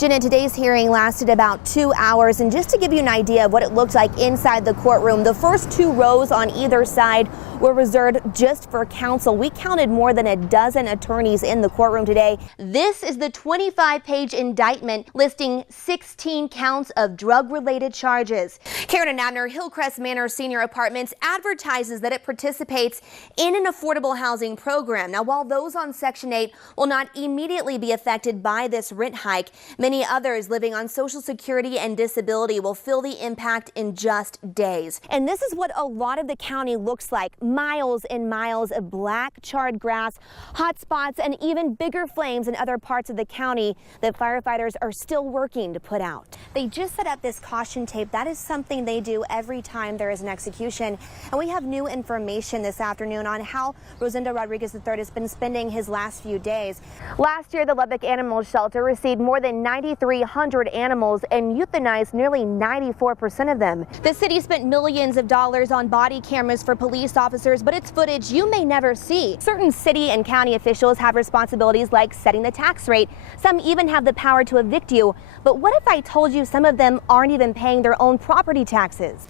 Jenna, today's hearing lasted about 2 hours, and just to give you an idea of what it looked like inside the courtroom, the first 2 rows on either side were reserved just for counsel. We counted more than a dozen attorneys in the courtroom today. This is the 25-page indictment listing 16 counts of drug-related charges. Karen and Abner, Hillcrest Manor Senior Apartments advertises that it participates in an affordable housing program. Now, while those on Section 8 will not immediately be affected by this rent hike, many others living on Social Security and disability will feel the impact in just days. And this is what a lot of the county looks like. Miles and miles of black charred grass, hot spots, and even bigger flames in other parts of the county that firefighters are still working to put out. They just set up this caution tape. That is something they do every time there is an execution. And we have new information this afternoon on how Rosendo Rodriguez III has been spending his last few days. Last year, the Lubbock Animal Shelter received more than 9,300 animals and euthanized nearly 94% of them. The city spent millions of dollars on body cameras for police officers, but it's footage you may never see. Certain city and county officials have responsibilities like setting the tax rate. Some even have the power to evict you. But what if I told you some of them aren't even paying their own property taxes?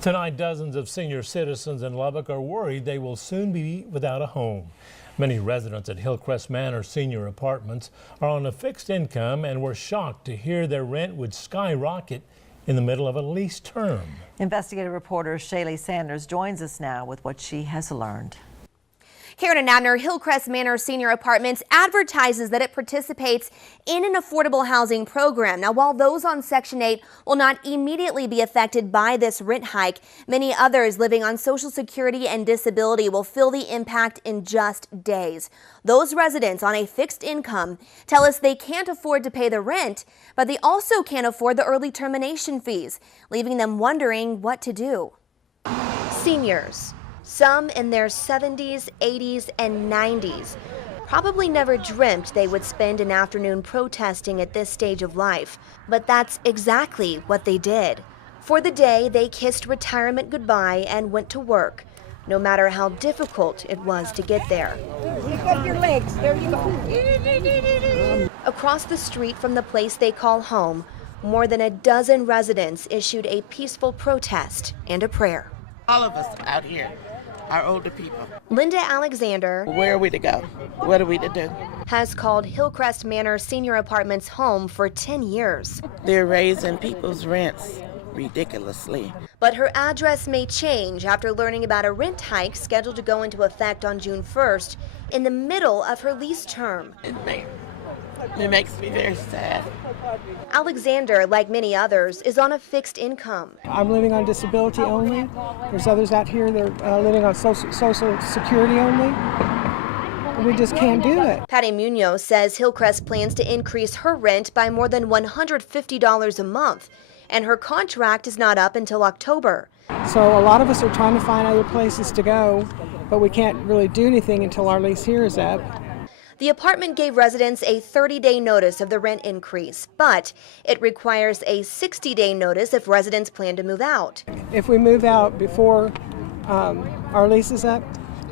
Tonight, dozens of senior citizens in Lubbock are worried they will soon be without a home. Many residents at Hillcrest Manor Senior Apartments are on a fixed income and were shocked to hear their rent would skyrocket in the middle of a lease term. Investigative reporter Shaley joins us now with what she has learned. Karen and Abner, Hillcrest Manor Senior Apartments advertises that it participates in an affordable housing program. Now, while those on Section 8 will not immediately be affected by this rent hike, many others living on Social Security and disability will feel the impact in just days. Those residents on a fixed income tell us they can't afford to pay the rent, but they also can't afford the early termination fees, leaving them wondering what to do. Seniors, some in their 70s, 80s, and 90s, probably never dreamt they would spend an afternoon protesting at this stage of life. But that's exactly what they did. For the day, they kissed retirement goodbye and went to work, no matter how difficult it was to get there. Lift up your legs. There you go. Across the street from the place they call home, more than a dozen residents issued a peaceful protest and a prayer. All of us out here are older people. Linda Alexander, Where are we to go? What are we to do? has called Hillcrest Manor Senior Apartments home for 10 years. They're raising people's rents ridiculously. But her address may change after learning about a rent hike scheduled to go into effect on June 1st in the middle of her lease term. It makes me very sad. Alexander, like many others, is on a fixed income. I'm living on disability only. There's others out here that are living on social security only. We just can't do it. Patty Munoz says Hillcrest plans to increase her rent by more than $150 a month, and her contract is not up until October. So a lot of us are trying to find other places to go, but we can't really do anything until our lease here is up. The apartment gave residents a 30-day notice of the rent increase, but it requires a 60-day notice if residents plan to move out. If we move out before our lease is up,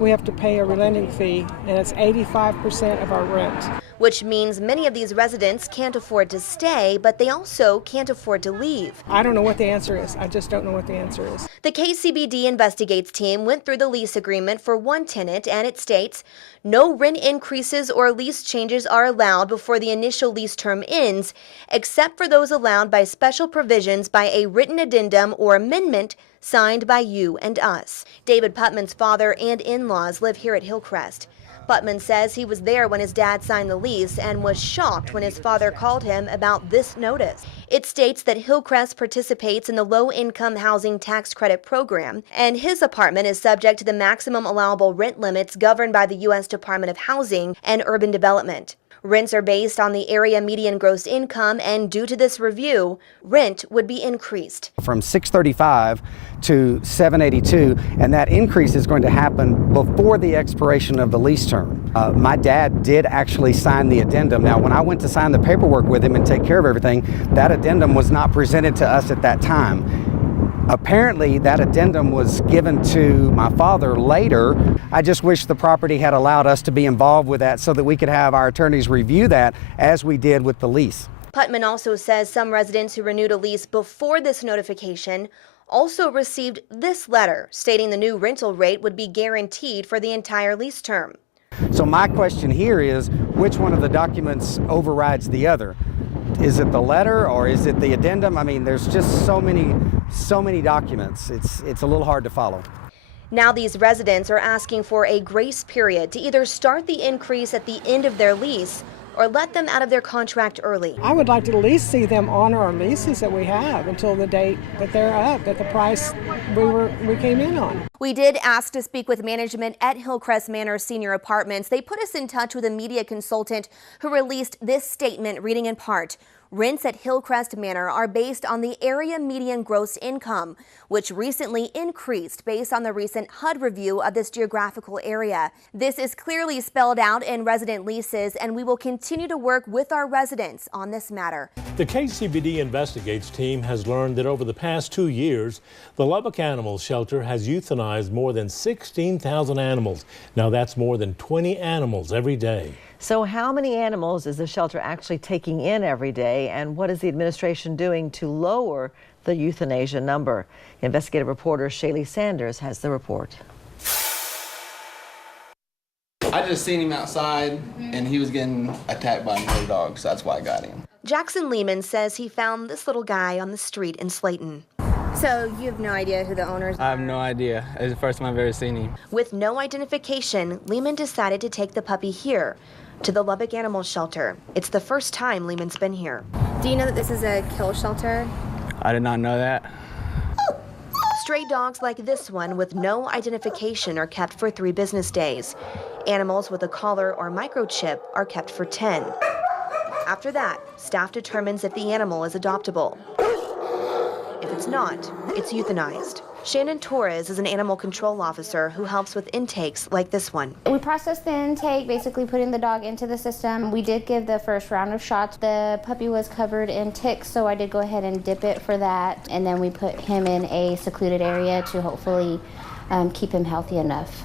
we have to pay a relenting fee, and it's 85% of our rent. Which means many of these residents can't afford to stay, but they also can't afford to leave. I don't know what the answer is. I just don't know what the answer is. The KCBD Investigates team went through the lease agreement for one tenant, and it states no rent increases or lease changes are allowed before the initial lease term ends, except for those allowed by special provisions by a written addendum or amendment signed by you and us. David Putman's father and in-laws live here at Hillcrest. Putman says he was there when his dad signed the lease and was shocked when his father called him about this notice. It states that Hillcrest participates in the low-income housing tax credit program, and his apartment is subject to the maximum allowable rent limits governed by the U.S. Department of Housing and Urban Development. Rents are based on the area median gross income, and due to this review, rent would be increased. From $635 to $782, and that increase is going to happen before the expiration of the lease term. My dad did actually sign the addendum. Now, when I went to sign the paperwork with him and take care of everything, that addendum was not presented to us at that time. Apparently, that addendum was given to my father later. I just wish the property had allowed us to be involved with that so that we could have our attorneys review that as we did with the lease. Putman also says some residents who renewed a lease before this notification also received this letter stating the new rental rate would be guaranteed for the entire lease term. So my question here is, which one of the documents overrides the other? Is it the letter or is it the addendum? I mean, there's just so many documents. It's a little hard to follow. Now these residents are asking for a grace period to either start the increase at the end of their lease or let them out of their contract early. I would like to at least see them honor our leases that we have until the date that they're up, at the price we came in on. We did ask to speak with management at Hillcrest Manor Senior Apartments. They put us in touch with a media consultant who released this statement reading in part, rents at Hillcrest Manor are based on the area median gross income, which recently increased based on the recent HUD review of this geographical area. This is clearly spelled out in resident leases, and we will continue to work with our residents on this matter. The KCBD Investigates team has learned that over the past 2 years, the Lubbock Animal Shelter has euthanized more than 16,000 animals. Now that's more than 20 animals every day. So how many animals is the shelter actually taking in every day, and what is the administration doing to lower the euthanasia number? Investigative reporter Shaley Sanders has the report. I just seen him outside and he was getting attacked by another dog, so that's why I got him. Jackson Lehman says he found this little guy on the street in Slayton. So you have no idea who the owners are? I have no idea. It's the first time I've ever seen him. With no identification, Lehman decided to take the puppy here to the Lubbock Animal Shelter. It's the first time Lehman's been here. Do you know that this is a kill shelter? I did not know that. Stray dogs like this one with no identification are kept for 3 business days. Animals with a collar or microchip are kept for 10. After that, staff determines if the animal is adoptable. If it's not, it's euthanized. Shannon Torres is an animal control officer who helps with intakes like this one. We processed the intake, basically putting the dog into the system. We did give the first round of shots. The puppy was covered in ticks, so I did go ahead and dip it for that. And then we put him in a secluded area to hopefully keep him healthy enough.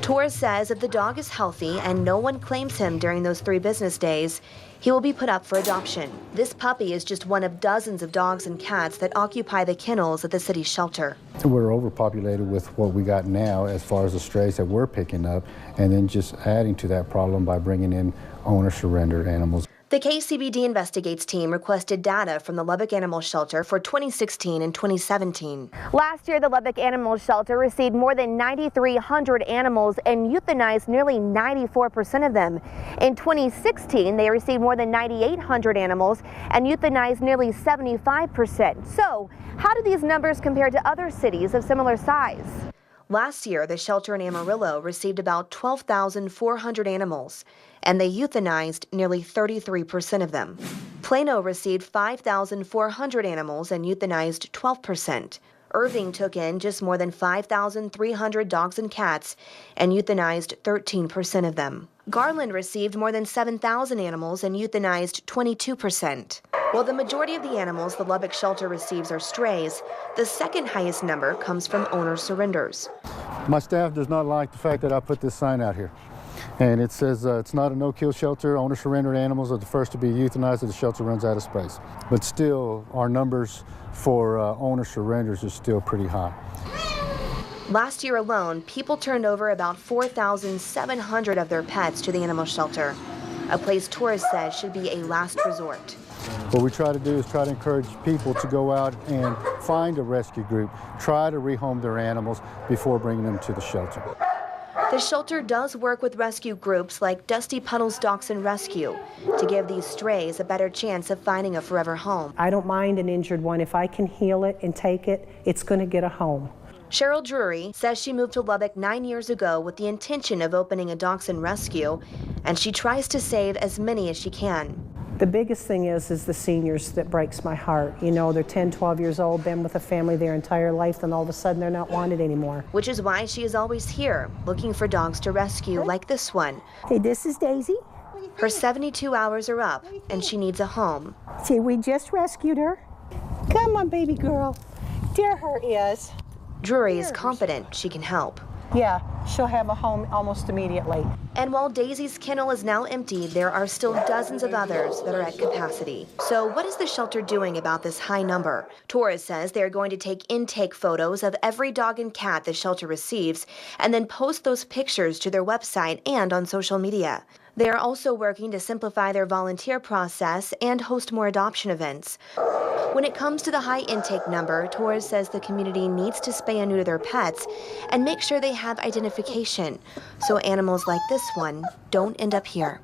Torres says if the dog is healthy and no one claims him during those 3 business days, he will be put up for adoption. This puppy is just one of dozens of dogs and cats that occupy the kennels at the city shelter. We're overpopulated with what we got now as far as the strays that we're picking up, and then just adding to that problem by bringing in owner surrendered animals. The KCBD Investigates team requested data from the Lubbock Animal Shelter for 2016 and 2017. Last year, the Lubbock Animal Shelter received more than 9,300 animals and euthanized nearly 94% of them. In 2016, they received more than 9,800 animals and euthanized nearly 75%. So, how do these numbers compare to other cities of similar size? Last year, the shelter in Amarillo received about 12,400 animals, and they euthanized nearly 33% of them. Plano received 5,400 animals and euthanized 12%. Irving took in just more than 5,300 dogs and cats and euthanized 13% of them. Garland received more than 7,000 animals and euthanized 22%. While the majority of the animals the Lubbock shelter receives are strays, the second highest number comes from owner surrenders. My staff does not like the fact that I put this sign out here. And it says it's not a no-kill shelter. Owner surrendered animals are the first to be euthanized if the shelter runs out of space. But still, our numbers for owner surrenders is still pretty high. Last year alone, people turned over about 4,700 of their pets to the animal shelter, a place tourists says should be a last resort. What we try to do is try to encourage people to go out and find a rescue group, try to rehome their animals before bringing them to the shelter. The shelter does work with rescue groups like Dusty Puddles Dachshund Rescue to give these strays a better chance of finding a forever home. I don't mind an injured one. If I can heal it and take it, it's going to get a home. Cheryl Drury says she moved to Lubbock 9 years ago with the intention of opening a dachshund rescue, and she tries to save as many as she can. The biggest thing is the seniors that breaks my heart. You know, they're 10, 12 years old, been with a family their entire life, and all of a sudden they're not wanted anymore. Which is why she is always here, looking for dogs to rescue like this one. Hey, this is Daisy. Her 72 hours are up, and she needs a home. See, we just rescued her. Come on, baby girl. There her is. Drury is confident she can help. Yeah, she'll have a home almost immediately. And while Daisy's kennel is now empty, there are still dozens of others that are at capacity. So what is the shelter doing about this high number? Torres says they're going to take intake photos of every dog and cat the shelter receives and then post those pictures to their website and on social media. They are also working to simplify their volunteer process and host more adoption events. When it comes to the high intake number, Torres says the community needs to spay and neuter their pets and make sure they have identification so animals like this one don't end up here.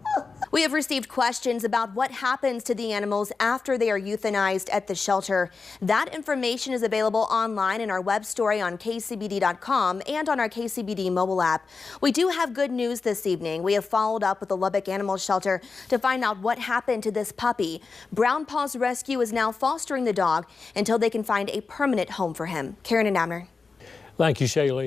We have received questions about what happens to the animals after they are euthanized at the shelter. That information is available online in our web story on kcbd.com and on our KCBD mobile app. We do have good news this evening. We have followed up with the Lubbock Animal Shelter to find out what happened to this puppy. Brown Paws Rescue is now fostering the dog until they can find a permanent home for him. Karen and Abner. Thank you, Shaley.